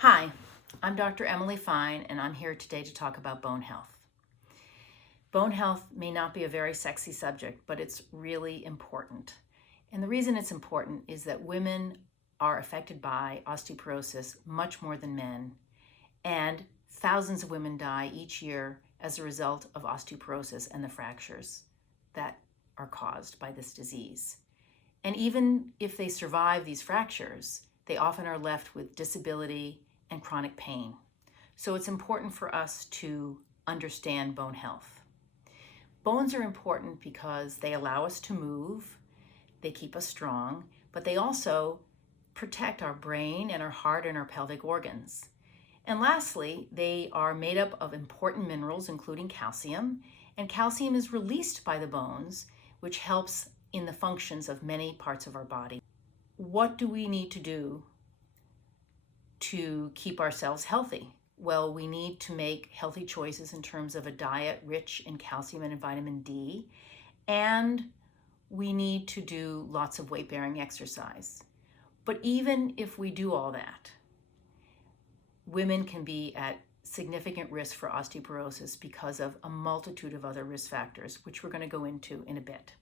Hi, I'm Dr. Emily Fine, and I'm here today to talk about bone health. Bone health may not be a very sexy subject, but it's really important. And the reason it's important is that women are affected by osteoporosis much more than men, and thousands of women die each year as a result of osteoporosis and the fractures that are caused by this disease. And even if they survive these fractures, they often are left with disability and chronic pain. So it's important for us to understand bone health. Bones are important because they allow us to move, they keep us strong, but they also protect our brain and our heart and our pelvic organs. And lastly, they are made up of important minerals, including calcium, and calcium is released by the bones, which helps in the functions of many parts of our body. What do we need to do to keep ourselves healthy? Well, we need to make healthy choices in terms of a diet rich in calcium and in vitamin D, and we need to do lots of weight-bearing exercise. But even if we do all that, women can be at significant risk for osteoporosis because of a multitude of other risk factors, which we're going to go into in a bit.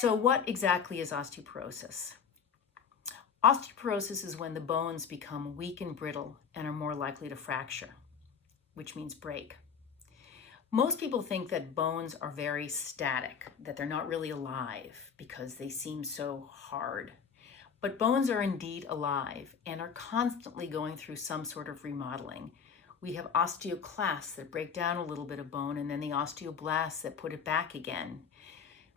So what exactly is osteoporosis? Osteoporosis is when the bones become weak and brittle and are more likely to fracture, which means break. Most people think that bones are very static, that they're not really alive because they seem so hard. But bones are indeed alive and are constantly going through some sort of remodeling. We have osteoclasts that break down a little bit of bone and then the osteoblasts that put it back again.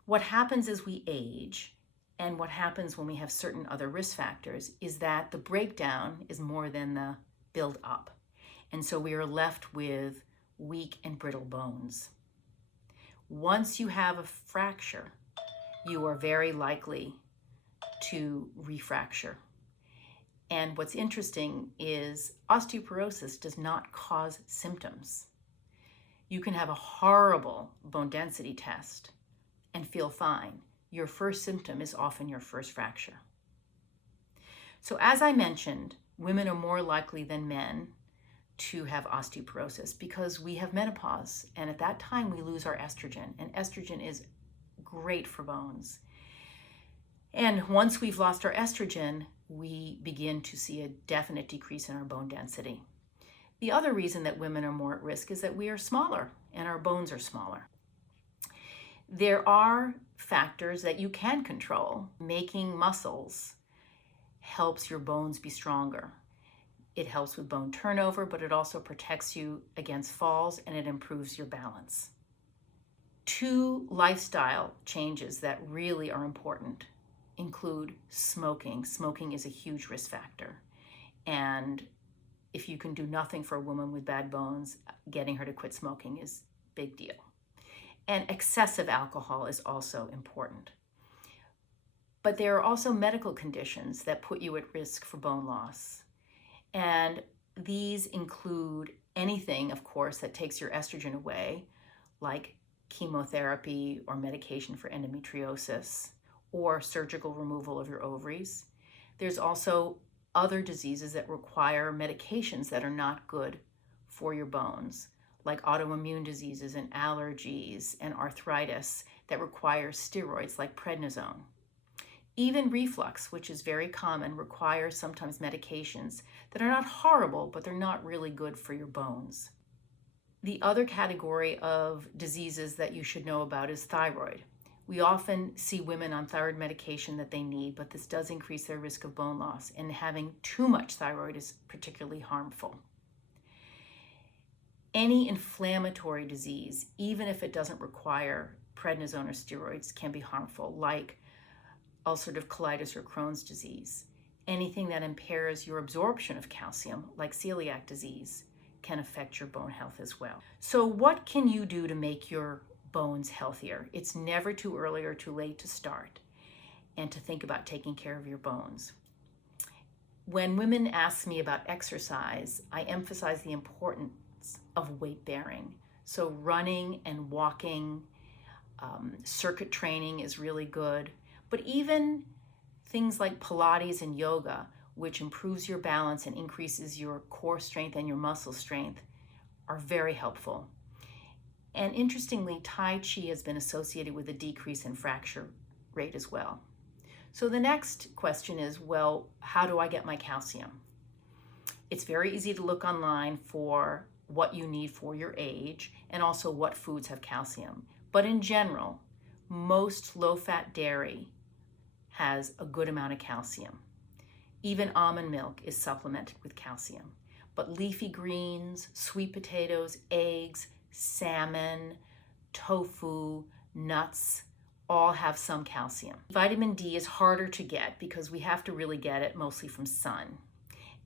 What happens as we age and what happens when we have certain other risk factors is that the breakdown is more than the build up. And so we are left with weak and brittle bones. Once you have a fracture, you are very likely to refracture. And what's interesting is osteoporosis does not cause symptoms. You can have a horrible bone density test and feel fine. Your first symptom is often your first fracture. So as I mentioned, women are more likely than men to have osteoporosis because we have menopause, and at that time we lose our estrogen, and estrogen is great for bones. And once we've lost our estrogen, we begin to see a definite decrease in our bone density. The other reason that women are more at risk is that we are smaller and our bones are smaller. There are factors that you can control. Making muscles helps your bones be stronger. It helps with bone turnover, but it also protects you against falls and it improves your balance. Two lifestyle changes that really are important include smoking. Smoking is a huge risk factor. And if you can do nothing for a woman with bad bones, getting her to quit smoking is a big deal. And excessive alcohol is also important. But there are also medical conditions that put you at risk for bone loss. And these include anything, of course, that takes your estrogen away, like chemotherapy or medication for endometriosis or surgical removal of your ovaries. There's also other diseases that require medications that are not good for your bones, like autoimmune diseases and allergies and arthritis that require steroids like prednisone. Even reflux, which is very common, requires sometimes medications that are not horrible, but they're not really good for your bones. The other category of diseases that you should know about is thyroid. We often see women on thyroid medication that they need, but this does increase their risk of bone loss, and having too much thyroid is particularly harmful. Any inflammatory disease, even if it doesn't require prednisone or steroids, can be harmful, like ulcerative colitis or Crohn's disease. Anything that impairs your absorption of calcium, like celiac disease, can affect your bone health as well. So what can you do to make your bones healthier? It's never too early or too late to start and to think about taking care of your bones. When women ask me about exercise, I emphasize the importance of weight bearing. So running and walking, circuit training is really good, but even things like Pilates and yoga which improves your balance and increases your core strength and your muscle strength, are very helpful. And interestingly, Tai Chi has been associated with a decrease in fracture rate as well. So the next question is, well, how do I get my calcium? It's very easy to look online for what you need for your age and also what foods have calcium. But in general, most low-fat dairy has a good amount of calcium. Even almond milk is supplemented with calcium. But leafy greens, sweet potatoes, eggs, salmon, tofu, nuts, all have some calcium. Vitamin D is harder to get because we have to really get it mostly from sun.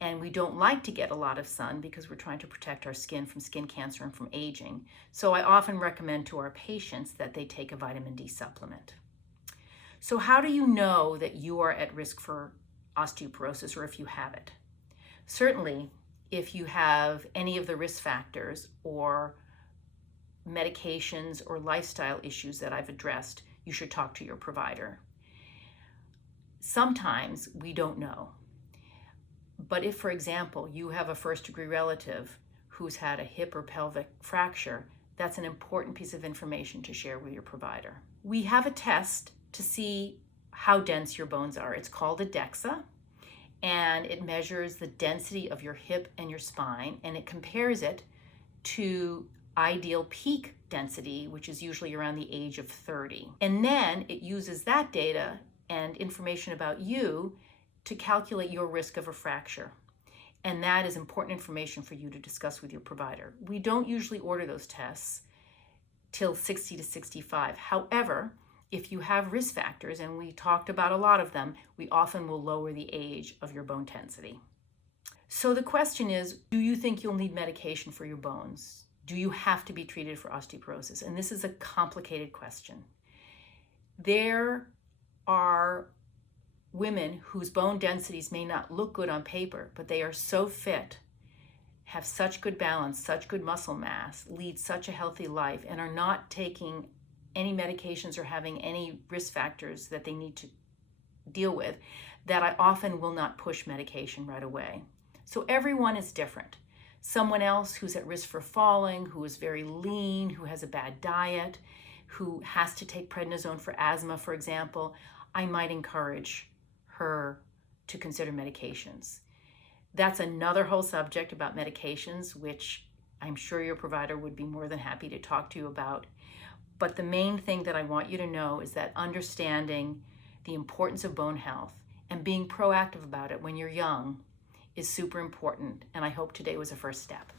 And we don't like to get a lot of sun because we're trying to protect our skin from skin cancer and from aging. So I often recommend to our patients that they take a vitamin D supplement. So how do you know that you are at risk for osteoporosis or if you have it? Certainly, if you have any of the risk factors or medications or lifestyle issues that I've addressed, you should talk to your provider. Sometimes we don't know. But if, for example, you have a first-degree relative who's had a hip or pelvic fracture, that's an important piece of information to share with your provider. We have a test to see how dense your bones are. It's called a DEXA, and it measures the density of your hip and your spine, and it compares it to ideal peak density, which is usually around the age of 30. And then it uses that data and information about you to calculate your risk of a fracture. And that is important information for you to discuss with your provider. We don't usually order those tests till 60 to 65. However, if you have risk factors, and we talked about a lot of them, we often will lower the age of your bone density. So the question is, do you think you'll need medication for your bones? Do you have to be treated for osteoporosis? And this is a complicated question. There are women whose bone densities may not look good on paper, but they are so fit, have such good balance, such good muscle mass, lead such a healthy life, and are not taking any medications or having any risk factors that they need to deal with, that I often will not push medication right away. So everyone is different. Someone else who's at risk for falling, who is very lean, who has a bad diet, who has to take prednisone for asthma, for example, I might encourage her to consider medications. That's another whole subject about medications, which I'm sure your provider would be more than happy to talk to you about. But the main thing that I want you to know is that understanding the importance of bone health and being proactive about it when you're young is super important, and I hope today was a first step.